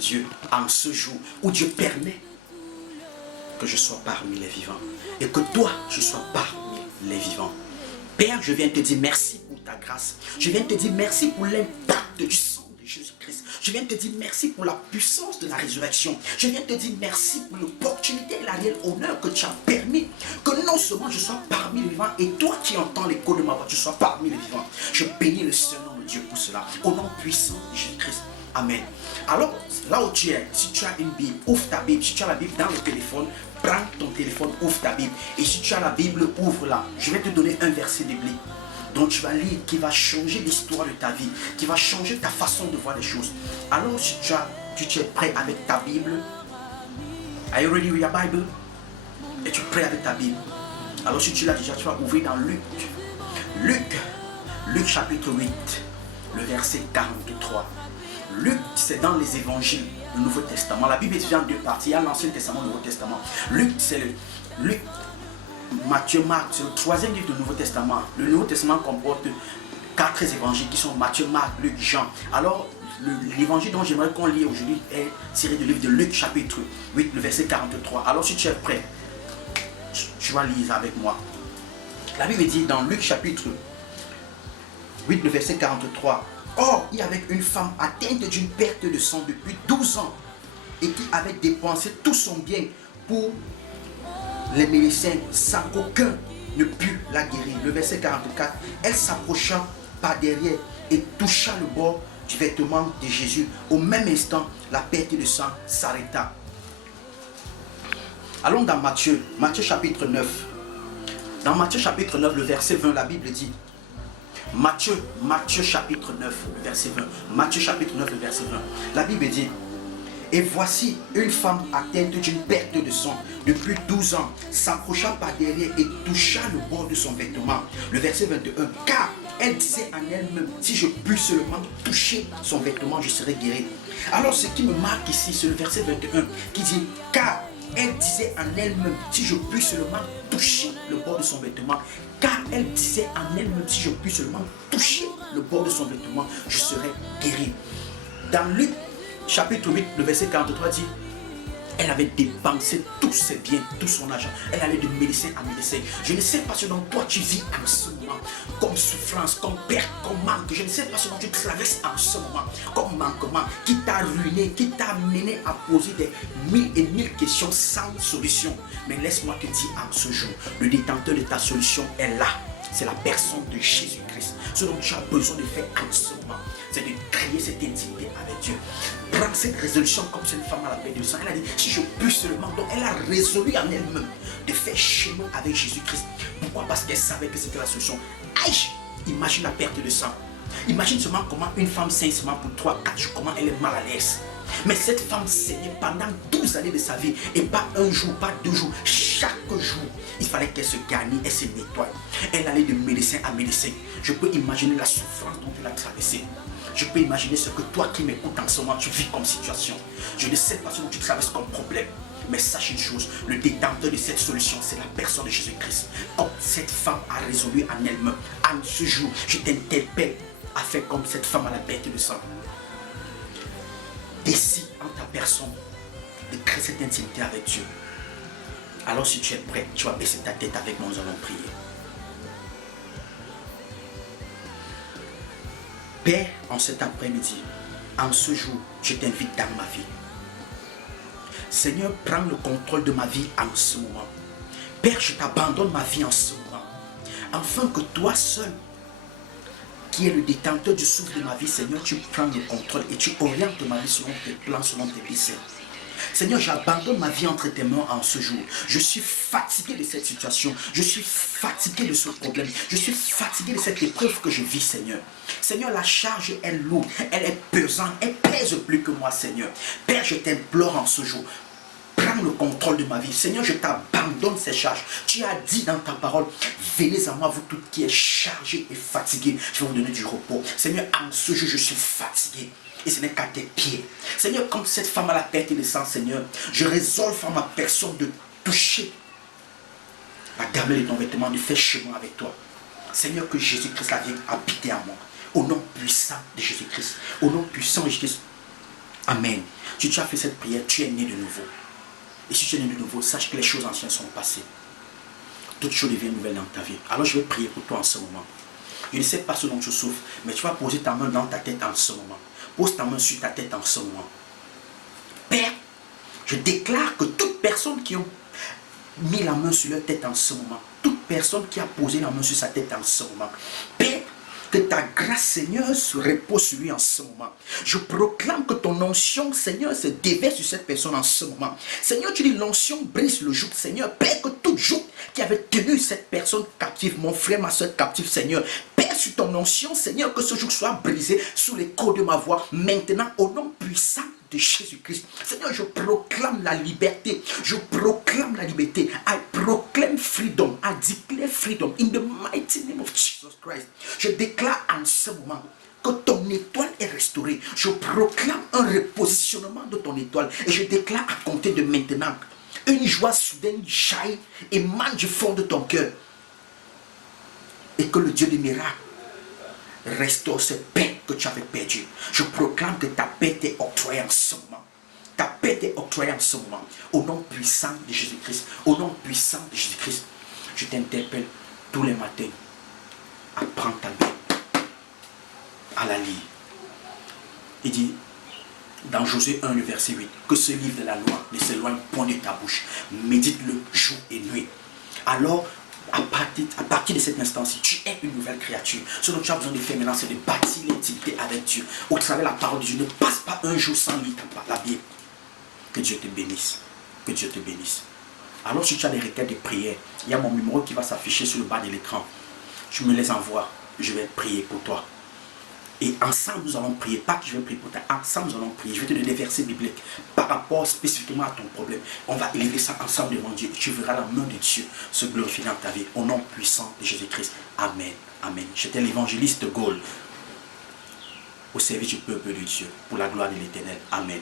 Dieu en ce jour où Dieu permet que je sois parmi les vivants et que toi, tu sois parmi les vivants. Père, je viens te dire merci pour ta grâce. Je viens te dire merci pour l'impact du sang de Jésus-Christ. Je viens te dire merci pour la puissance de la résurrection. Je viens te dire merci pour l'opportunité et la réelle honneur que tu as permis que non seulement je sois parmi les vivants et toi qui entends l'écho de ma voix, tu sois parmi les vivants. Je bénis le Seigneur de Dieu pour cela. Au nom puissant de Jésus-Christ. Amen. Alors, là où tu es, si tu as une Bible, ouvre ta Bible. Si tu as la Bible dans le téléphone, prends ton téléphone, ouvre ta Bible. Et si tu as la Bible, ouvre-la. Je vais te donner un verset biblique dont tu vas lire, qui va changer l'histoire de ta vie, qui va changer ta façon de voir les choses. Alors, si tu es prêt avec ta Bible, are you ready with your Bible? Et tu es prêt avec ta Bible. Alors, si tu l'as déjà, tu vas ouvrir dans Luc. Luc chapitre 8, le verset 43. Luc, c'est dans les évangiles du Nouveau Testament. La Bible est déjà en deux parties. Il y a l'Ancien Testament et le Nouveau Testament. Luc, c'est Luc, Matthieu, Marc, c'est le troisième livre du Nouveau Testament. Le Nouveau Testament comporte 4 évangiles qui sont Matthieu, Marc, Luc, Jean. Alors, l'évangile dont j'aimerais qu'on lit aujourd'hui est tiré du livre de Luc, chapitre 8, le verset 43. Alors, si tu es prêt, tu vas lire avec moi. La Bible dit dans Luc, chapitre 8, le verset 43. Or, il y avait une femme atteinte d'une perte de sang depuis 12 ans et qui avait dépensé tout son bien pour les médecins sans qu'aucun ne pût la guérir. Le verset 44, elle s'approcha par derrière et toucha le bord du vêtement de Jésus. Au même instant, la perte de sang s'arrêta. Allons dans Matthieu chapitre 9. Dans Matthieu chapitre 9, le verset 20, la Bible dit, Matthieu chapitre 9, le verset 20. Matthieu chapitre 9, le verset 20. La Bible dit, et voici une femme atteinte d'une perte de sang depuis 12 ans, s'approcha par derrière et toucha le bord de son vêtement. Le verset 21, car elle disait en elle-même, si je puis seulement toucher son vêtement, je serai guérie. Alors ce qui me marque ici, c'est le verset 21 qui dit, car elle disait en elle-même, si je puis seulement toucher le bord de son vêtement, car elle disait en elle-même, si je puis seulement toucher le bord de son vêtement, je serai guérie. Dans Luc chapitre 8, le verset 43 dit, elle avait dépensé tous ses biens, tout son argent. Elle allait de médecin à médecin. Je ne sais pas ce dont toi tu vis en ce moment, comme souffrance, comme perte, comme manque. Je ne sais pas ce dont tu traverses en ce moment, comme manquement, qui t'a ruiné, qui t'a amené à poser des mille et mille questions sans solution. Mais laisse-moi te dire en ce jour, le détenteur de ta solution est là. C'est la personne de Jésus-Christ. Ce dont tu as besoin de faire en ce moment, c'est de créer cette intimité avec Dieu. Prends cette résolution comme cette femme à la paix de sang. Elle a dit, si je puis seulement. Donc elle a résolu en elle-même de faire chemin avec Jésus-Christ. Pourquoi? Parce qu'elle savait que c'était la solution. Aïe, imagine la perte de sang. Imagine seulement comment une femme saigne seulement pour 3-4 jours, comment elle est mal à l'aise. Mais cette femme saignait pendant 12 années de sa vie. Et pas un jour, pas 2 jours. Chaque jour, il fallait qu'elle se garnisse, elle se nettoie. Elle allait de médecin à médecin. Je peux imaginer la souffrance dont elle a traversé. Je peux imaginer ce que toi qui m'écoutes en ce moment, tu vis comme situation. Je ne sais pas ce que tu traverses comme problème. Mais sache une chose, le détenteur de cette solution, c'est la personne de Jésus-Christ. Comme cette femme a résolu en elle-même, en ce jour, je t'interpelle à faire comme cette femme à la perte de sang. Décide en ta personne de créer cette intimité avec Dieu. Alors si tu es prêt, tu vas baisser ta tête avec moi, nous allons prier. Père, en cet après-midi, en ce jour, je t'invite dans ma vie. Seigneur, prends le contrôle de ma vie en ce moment. Père, je t'abandonne ma vie en ce moment. Afin que toi seul, qui est le détenteur du souffle de ma vie, Seigneur, tu prends le contrôle et tu orientes ma vie selon tes plans, selon tes desseins. Seigneur, j'abandonne ma vie entre tes mains en ce jour. Je suis fatigué de cette situation. Je suis fatigué de ce problème. Je suis fatigué de cette épreuve que je vis, Seigneur. Seigneur, la charge est lourde. Elle est pesante. Elle pèse plus que moi, Seigneur. Père, je t'implore en ce jour. Prends le contrôle de ma vie. Seigneur, je t'abandonne ces charges. Tu as dit dans ta parole, venez à moi, vous tous qui êtes chargés et fatigués. Je vais vous donner du repos. Seigneur, en ce jour, je suis fatigué. Et ce n'est qu'à tes pieds. Seigneur, comme cette femme à la perte de sang, Seigneur, je résolve en ma personne de toucher la garmelle de ton vêtement, de faire chemin avec toi. Seigneur, que Jésus-Christ vienne habiter à moi. Au nom puissant de Jésus-Christ. Au nom puissant de Jésus-Christ. Amen. Si tu as fait cette prière, tu es né de nouveau. Et si tu es né de nouveau, sache que les choses anciennes sont passées. Toutes choses deviennent nouvelles dans ta vie. Alors je vais prier pour toi en ce moment. Je ne sais pas ce dont tu souffres, mais tu vas poser ta main dans ta tête en ce moment. Pose ta main sur ta tête en ce moment. Père, je déclare que toute personne qui a mis la main sur leur tête en ce moment, toute personne qui a posé la main sur sa tête en ce moment, Père, que ta grâce, Seigneur, se repose sur lui en ce moment. Je proclame que ton onction, Seigneur, se déverse sur cette personne en ce moment. Seigneur, tu dis l'onction brise le joug. Seigneur, Père, que toute joug qui avait tenu cette personne captive, mon frère, ma soeur captive, Seigneur, Père, sur ton onction, Seigneur, que ce joug soit brisé sous l'écho de ma voix. Maintenant, au nom puissant de Jésus-Christ. Seigneur, je proclame la liberté. Je proclame la liberté. I proclaim freedom. I declare freedom in the mighty name of Jesus Christ. Je déclare en ce moment que ton étoile est restaurée. Je proclame un repositionnement de ton étoile. Et je déclare à compter de maintenant, une joie soudaine jaillit et émane du fond de ton cœur. Et que le Dieu des miracles restaure cette paix que tu avais perdue. Je proclame que ta paix t'est octroyée en ce moment. Ta paix t'est octroyée en ce moment. Au nom puissant de Jésus-Christ. Au nom puissant de Jésus-Christ. Je t'interpelle tous les matins à prendre ta Bible, à la lire. Il dit dans Josué 1, le verset 8, que ce livre de la loi ne s'éloigne point de ta bouche. Médite-le jour et nuit. Alors, à partir de cet instant-ci, tu es une nouvelle créature. Ce dont tu as besoin de faire maintenant, c'est de bâtir l'intimité avec Dieu. Au travers de la parole de Dieu, ne passe pas un jour sans lire la Bible. Que Dieu te bénisse. Que Dieu te bénisse. Alors, si tu as des requêtes de prière, il y a mon numéro qui va s'afficher sur le bas de l'écran. Tu me les envoies. Je vais prier pour toi. Et ensemble, nous allons prier. Pas que je vais prier pour toi. Ensemble, nous allons prier. Je vais te donner des versets bibliques par rapport spécifiquement à ton problème. On va élever ça ensemble devant Dieu. Et tu verras la main de Dieu se glorifier dans ta vie. Au nom puissant de Jésus-Christ. Amen. Amen. J'étais l'évangéliste Gaulle au service du peuple de Dieu. Pour la gloire de l'Éternel. Amen.